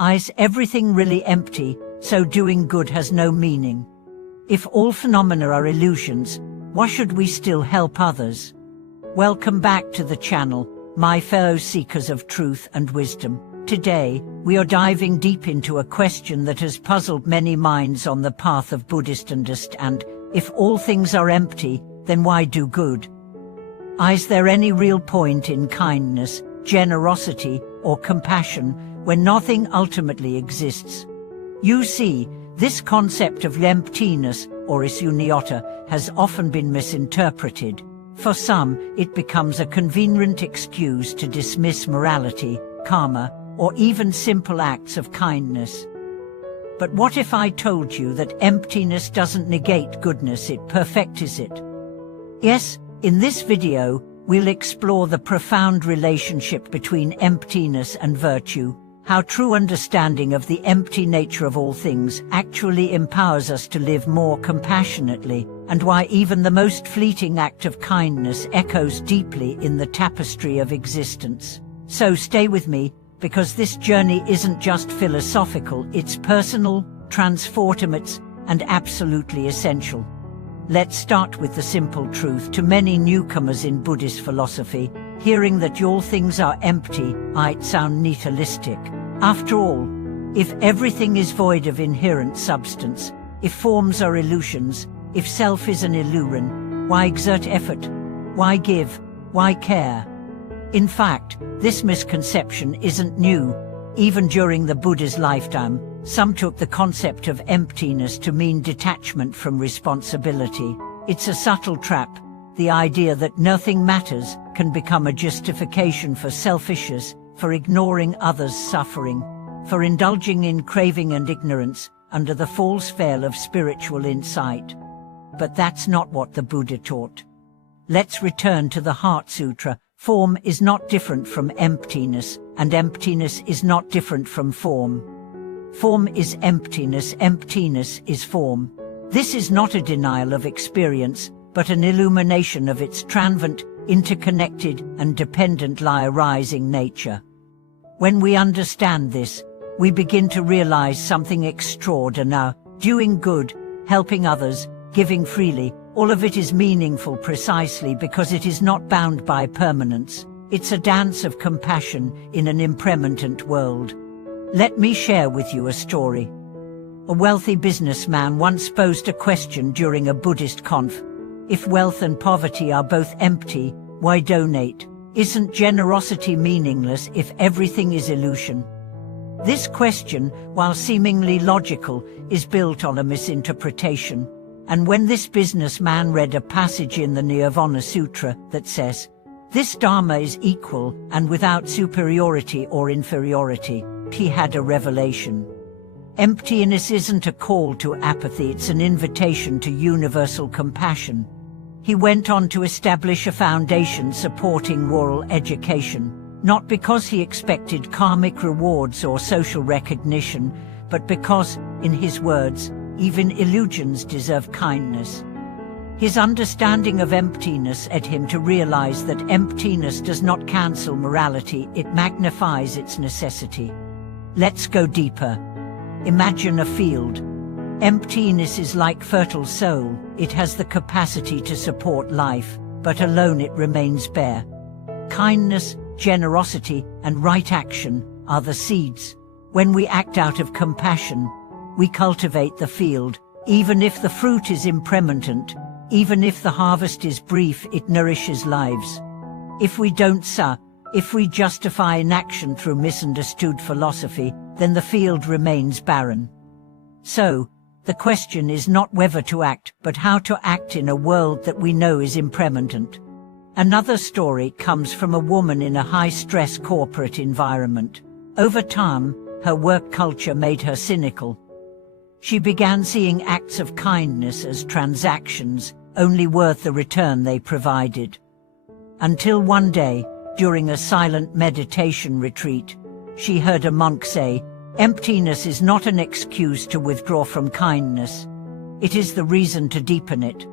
Is everything really empty, so doing good has no meaning? If all phenomena are illusions, why should we still help others? Welcome back to the channel, my fellow seekers of truth and wisdom. Today, we are diving deep into a question that has puzzled many minds on the path of Buddhist understanding. If all things are empty, then why do good? Is there any real point in kindness, generosity, or compassion when nothing ultimately exists? You see, this concept of emptiness, or isunyata, has often been misinterpreted. For some, it becomes a convenient excuse to dismiss morality, karma, or even simple acts of kindness. But what if I told you that emptiness doesn't negate goodness, it perfects it? Yes, in this video, we'll explore the profound relationship between emptiness and virtue, how true understanding of the empty nature of all things actually empowers us to live more compassionately, and why even the most fleeting act of kindness echoes deeply in the tapestry of existence. So stay with me, because this journey isn't just philosophical, it's personal, transformative, and absolutely essential. Let's start with the simple truth. To many newcomers in Buddhist philosophy, hearing that all things are empty might sound nihilistic. After all, if everything is void of inherent substance, if forms are illusions, if self is an illusion, why exert effort? Why give? Why care? In fact, this misconception isn't new. Even during the Buddha's lifetime, some took the concept of emptiness to mean detachment from responsibility. It's a subtle trap. The idea that nothing matters can become a justification for selfishness, for ignoring others' suffering, for indulging in craving and ignorance under the false veil of spiritual insight. But that's not what the Buddha taught. Let's return to the Heart Sutra. Form is not different from emptiness, and emptiness is not different from form. Form is emptiness, emptiness is form. This is not a denial of experience, but an illumination of its transient, interconnected, and dependent arising nature. When we understand this, we begin to realize something extraordinary. Doing good, helping others, giving freely, all of it is meaningful precisely because it is not bound by permanence. It's a dance of compassion in an impermanent world. Let me share with you a story. A wealthy businessman once posed a question during a Buddhist conf. If wealth and poverty are both empty, why donate? Isn't generosity meaningless if everything is illusion? This question, while seemingly logical, is built on a misinterpretation. And when this businessman read a passage in the Nirvana Sutra that says, "This Dharma is equal and without superiority or inferiority," he had a revelation. Emptiness isn't a call to apathy, it's an invitation to universal compassion. He went on to establish a foundation supporting moral education, not because he expected karmic rewards or social recognition, but because, in his words, even illusions deserve kindness. His understanding of emptiness led him to realize that emptiness does not cancel morality, it magnifies its necessity. Let's go deeper. Imagine a field. Emptiness is like fertile soil. It has the capacity to support life, but alone it remains bare. Kindness, generosity, and right action are the seeds. When we act out of compassion, we cultivate the field. Even if the fruit is impermanent, even if the harvest is brief, it nourishes lives. If we don't sow, if we justify inaction through misunderstood philosophy, then the field remains barren. So, the question is not whether to act, but how to act in a world that we know is impermanent. Another story comes from a woman in a high-stress corporate environment. Over time, her work culture made her cynical. She began seeing acts of kindness as transactions, only worth the return they provided. Until one day, during a silent meditation retreat, she heard a monk say, "Emptiness is not an excuse to withdraw from kindness. It is the reason to deepen it."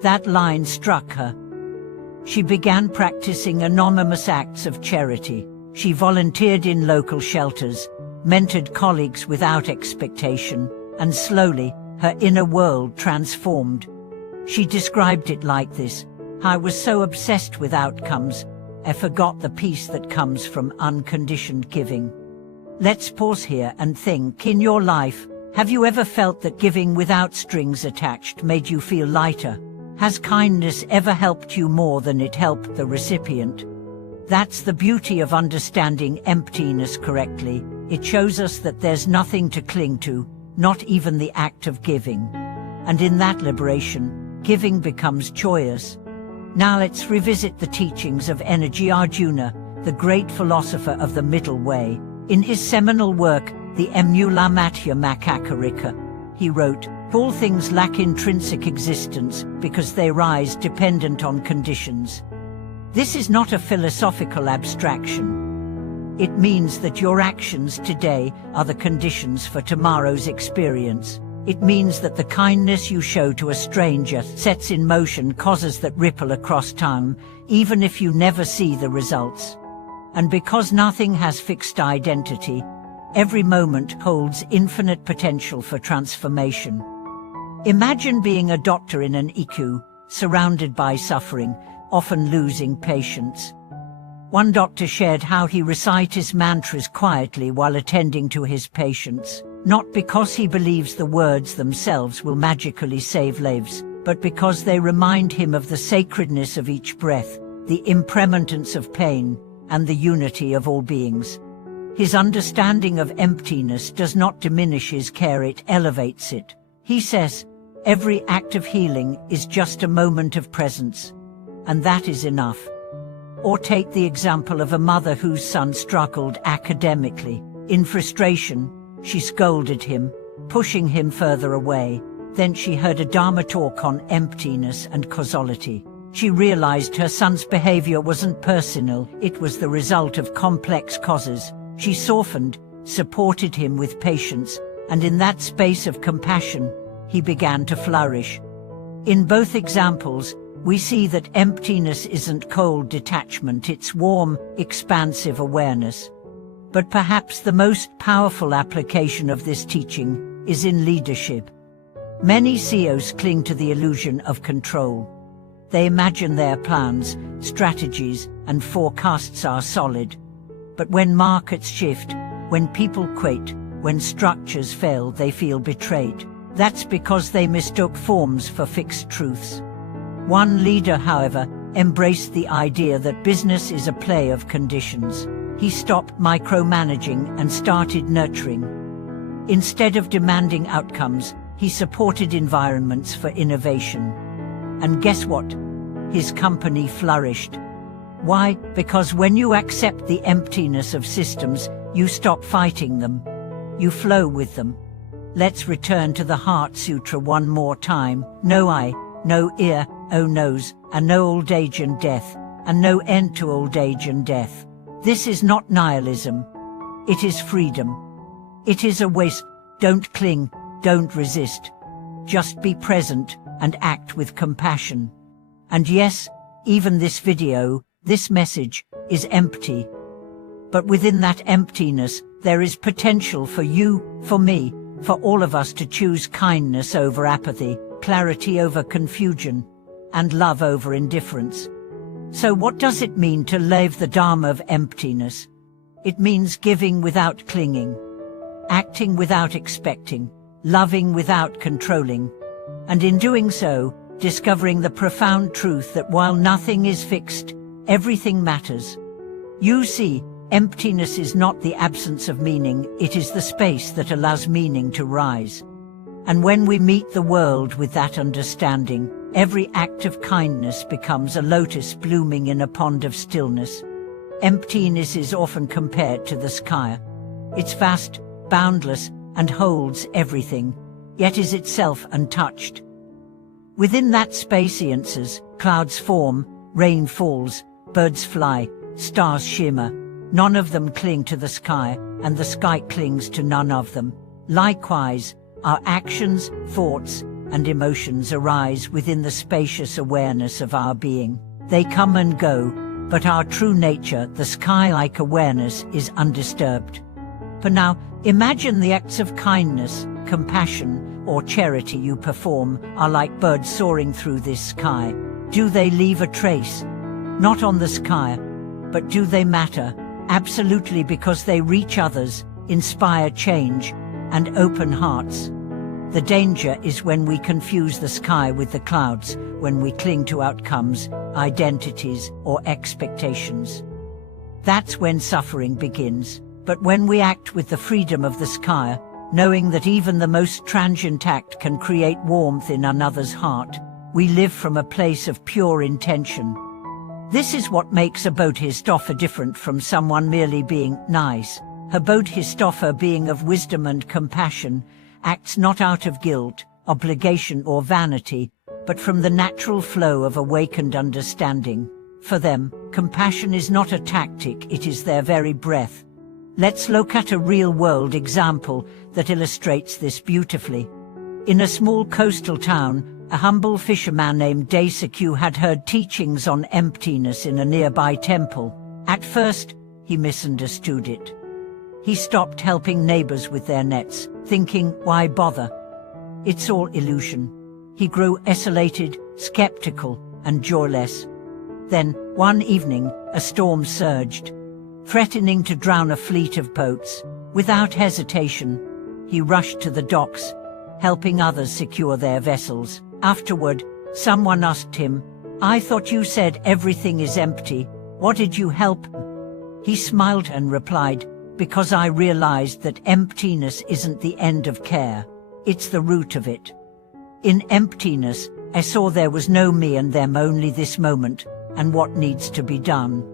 That line struck her. She began practicing anonymous acts of charity. She volunteered in local shelters, mentored colleagues without expectation, and slowly, her inner world transformed. She described it like this: I was so obsessed with outcomes, I forgot the peace that comes from unconditioned giving. Let's pause here and think. In your life, have you ever felt that giving without strings attached made you feel lighter? Has kindness ever helped you more than it helped the recipient? That's the beauty of understanding emptiness correctly. It shows us that there's nothing to cling to, not even the act of giving. And in that liberation, giving becomes joyous. Now let's revisit the teachings of Energy Arjuna, the great philosopher of the middle way. In his seminal work, the Emulamatya Makakarika, he wrote, all things lack intrinsic existence because they rise dependent on conditions. This is not a philosophical abstraction. It means that your actions today are the conditions for tomorrow's experience. It means that the kindness you show to a stranger sets in motion causes that ripple across time, even if you never see the results. And because nothing has fixed identity, every moment holds infinite potential for transformation. Imagine being a doctor in an ICU, surrounded by suffering, often losing patients. One doctor shared how he recites his mantras quietly while attending to his patients, not because he believes the words themselves will magically save lives, but because they remind him of the sacredness of each breath, the impermanence of pain, and the unity of all beings. His understanding of emptiness does not diminish his care, it elevates it. He says, every act of healing is just a moment of presence, and that is enough. Or take the example of a mother whose son struggled academically. In frustration, she scolded him, pushing him further away. Then she heard a Dharma talk on emptiness and causality. She realized her son's behavior wasn't personal, it was the result of complex causes. She softened, supported him with patience, and in that space of compassion, he began to flourish. In both examples, we see that emptiness isn't cold detachment, it's warm, expansive awareness. But perhaps the most powerful application of this teaching is in leadership. Many CEOs cling to the illusion of control. They imagine their plans, strategies, and forecasts are solid. But when markets shift, when people quit, when structures fail, they feel betrayed. That's because they mistook forms for fixed truths. One leader, however, embraced the idea that business is a play of conditions. He stopped micromanaging and started nurturing. Instead of demanding outcomes, he supported environments for innovation. And guess what? His company flourished. Why? Because when you accept the emptiness of systems, you stop fighting them. You flow with them. Let's return to the Heart Sutra one more time. No eye, no ear, no nose, and no old age and death, and no end to old age and death. This is not nihilism. It is freedom. It is a waste. Don't cling, don't resist. Just be present and act with compassion. And yes, even this video, this message, is empty. But within that emptiness, there is potential for you, for me, for all of us to choose kindness over apathy, clarity over confusion, and love over indifference. So what does it mean to live the Dharma of emptiness? It means giving without clinging, acting without expecting, loving without controlling, and in doing so, discovering the profound truth that while nothing is fixed, everything matters. You see, emptiness is not the absence of meaning, it is the space that allows meaning to rise. And when we meet the world with that understanding, every act of kindness becomes a lotus blooming in a pond of stillness. Emptiness is often compared to the sky. It's vast, boundless, and holds everything, yet is itself untouched. Within that space answers, clouds form, rain falls, birds fly, stars shimmer. None of them cling to the sky, and the sky clings to none of them. Likewise, our actions, thoughts, and emotions arise within the spacious awareness of our being. They come and go, but our true nature, the sky-like awareness, is undisturbed. For now, Imagine the acts of kindness, compassion, or charity you perform are like birds soaring through this sky. Do they leave a trace? Not on the sky, but do they matter? Absolutely, because they reach others, inspire change, and open hearts. The danger is when we confuse the sky with the clouds, when we cling to outcomes, identities, or expectations. That's when suffering begins. But when we act with the freedom of the sky, knowing that even the most transient act can create warmth in another's heart, we live from a place of pure intention. This is what makes a bodhisattva different from someone merely being nice. A bodhisattva, being of wisdom and compassion, acts not out of guilt, obligation, or vanity, but from the natural flow of awakened understanding. For them, compassion is not a tactic, it is their very breath. Let's look at a real-world example that illustrates this beautifully. In a small coastal town, a humble fisherman named Daisuke had heard teachings on emptiness in a nearby temple. At first, he misunderstood it. He stopped helping neighbors with their nets, thinking, why bother? It's all illusion. He grew isolated, skeptical, and joyless. Then, one evening, a storm surged, threatening to drown a fleet of boats. Without hesitation, he rushed to the docks, helping others secure their vessels. Afterward, someone asked him, I thought you said everything is empty. What did you help? He smiled and replied, because I realized that emptiness isn't the end of care, it's the root of it. In emptiness, I saw there was no me and them, only this moment, and what needs to be done.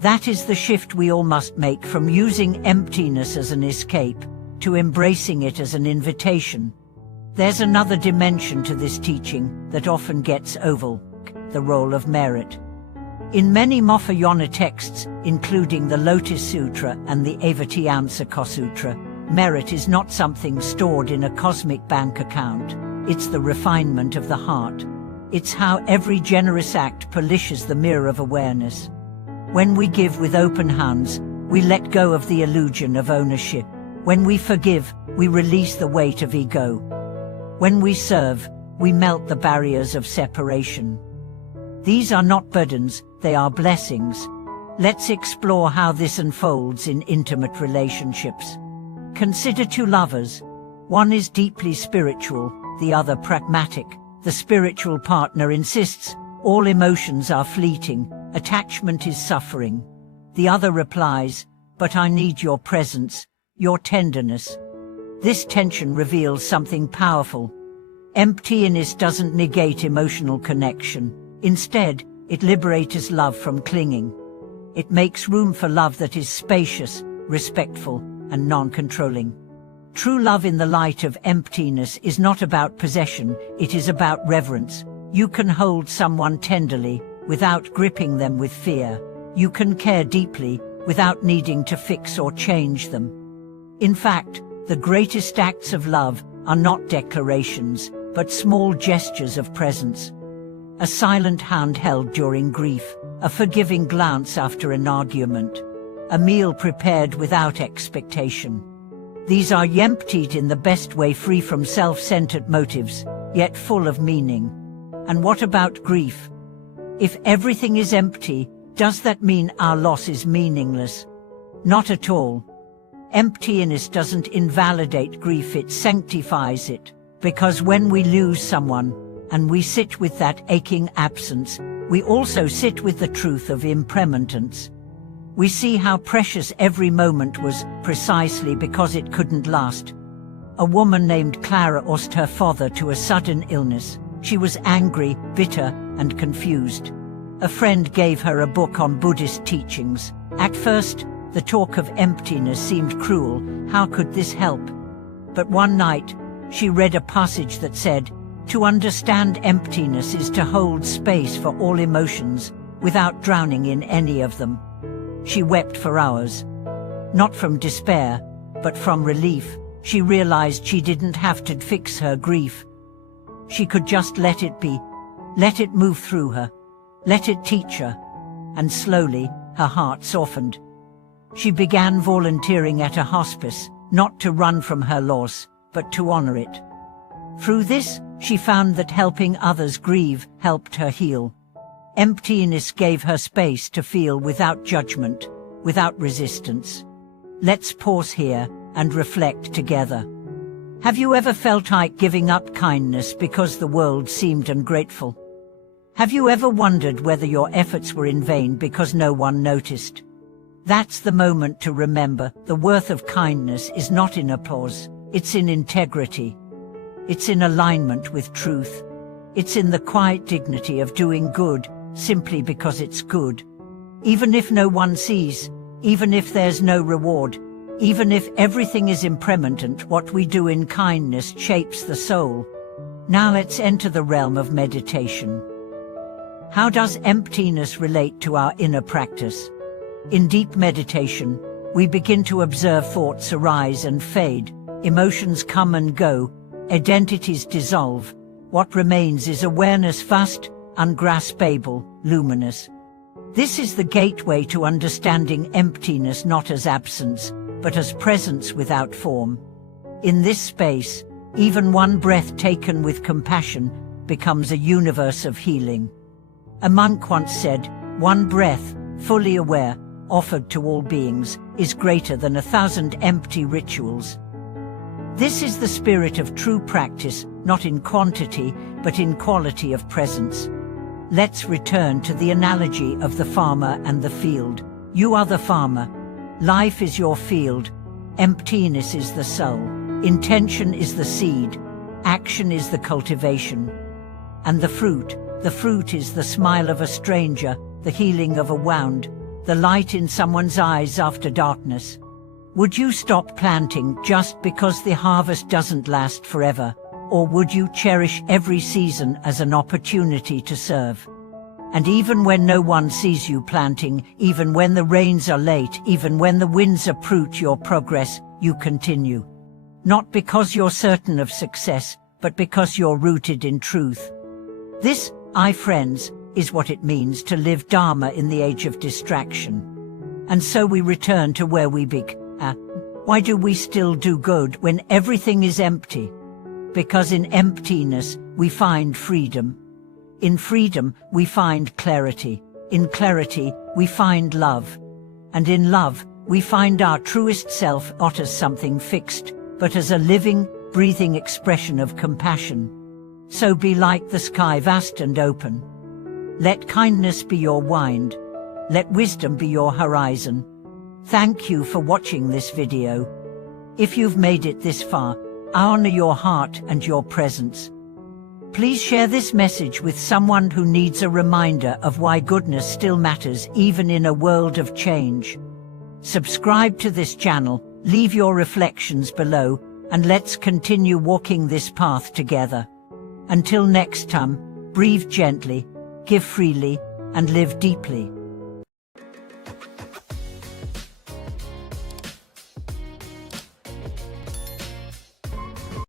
That is the shift we all must make, from using emptiness as an escape, to embracing it as an invitation. There's another dimension to this teaching that often gets overlooked, the role of merit. In many Mahayana texts, including the Lotus Sutra and the Avatamsaka Sutra, merit is not something stored in a cosmic bank account. It's the refinement of the heart. It's how every generous act polishes the mirror of awareness. When we give with open hands, we let go of the illusion of ownership. When we forgive, we release the weight of ego. When we serve, we melt the barriers of separation. These are not burdens, they are blessings. Let's explore how this unfolds in intimate relationships. Consider two lovers. One is deeply spiritual, the other pragmatic. The spiritual partner insists, all emotions are fleeting, attachment is suffering. The other replies, but I need your presence, your tenderness. This tension reveals something powerful. Emptiness doesn't negate emotional connection. Instead, it liberates love from clinging. It makes room for love that is spacious, respectful, and non-controlling. True love in the light of emptiness is not about possession, it is about reverence. You can hold someone tenderly, without gripping them with fear. You can care deeply, without needing to fix or change them. In fact, the greatest acts of love are not declarations, but small gestures of presence. A silent hand held during grief, a forgiving glance after an argument, a meal prepared without expectation. These are emptied in the best way, free from self-centered motives, yet full of meaning. And what about grief? If everything is empty, does that mean our loss is meaningless? Not at all. Emptiness doesn't invalidate grief, it sanctifies it. Because when we lose someone, and we sit with that aching absence, we also sit with the truth of impermanence. We see how precious every moment was, precisely because it couldn't last. A woman named Clara lost her father to a sudden illness. She was angry, bitter, and confused. A friend gave her a book on Buddhist teachings. At first, the talk of emptiness seemed cruel. How could this help? But one night, she read a passage that said, to understand emptiness is to hold space for all emotions, without drowning in any of them. She wept for hours. Not from despair, but from relief. She realized she didn't have to fix her grief. She could just let it be, let it move through her, let it teach her. And slowly, her heart softened. She began volunteering at a hospice, not to run from her loss, but to honor it. Through this, she found that helping others grieve helped her heal. Emptiness gave her space to feel without judgment, without resistance. Let's pause here and reflect together. Have you ever felt like giving up kindness because the world seemed ungrateful? Have you ever wondered whether your efforts were in vain because no one noticed? That's the moment to remember the worth of kindness is not in applause, it's in integrity. It's in alignment with truth. It's in the quiet dignity of doing good simply because it's good. Even if no one sees, even if there's no reward, even if everything is impermanent, what we do in kindness shapes the soul. Now let's enter the realm of meditation. How does emptiness relate to our inner practice? In deep meditation, we begin to observe thoughts arise and fade, emotions come and go, identities dissolve. What remains is awareness, vast, ungraspable, luminous. This is the gateway to understanding emptiness not as absence, but as presence without form. In this space, even one breath taken with compassion becomes a universe of healing. A monk once said, "One breath, fully aware, offered to all beings, is greater than 1,000 empty rituals." This is the spirit of true practice, not in quantity, but in quality of presence. Let's return to the analogy of the farmer and the field. You are the farmer. Life is your field. Emptiness is the soul. Intention is the seed. Action is the cultivation. And the fruit is the smile of a stranger, the healing of a wound, the light in someone's eyes after darkness. Would you stop planting just because the harvest doesn't last forever? Or would you cherish every season as an opportunity to serve? And even when no one sees you planting, even when the rains are late, even when the winds uproot your progress, you continue. Not because you're certain of success, but because you're rooted in truth. This, friends, is what it means to live Dharma in the age of distraction. And so we return to where we began. Why do we still do good when everything is empty? Because in emptiness we find freedom. In freedom we find clarity. In clarity we find love. And in love we find our truest self, not as something fixed, but as a living, breathing expression of compassion. So be like the sky, vast and open. Let kindness be your wind. Let wisdom be your horizon. Thank you for watching this video. If you've made it this far, I honor your heart and your presence. Please share this message with someone who needs a reminder of why goodness still matters even in a world of change. Subscribe to this channel, leave your reflections below, and let's continue walking this path together. Until next time, breathe gently, give freely, and live deeply.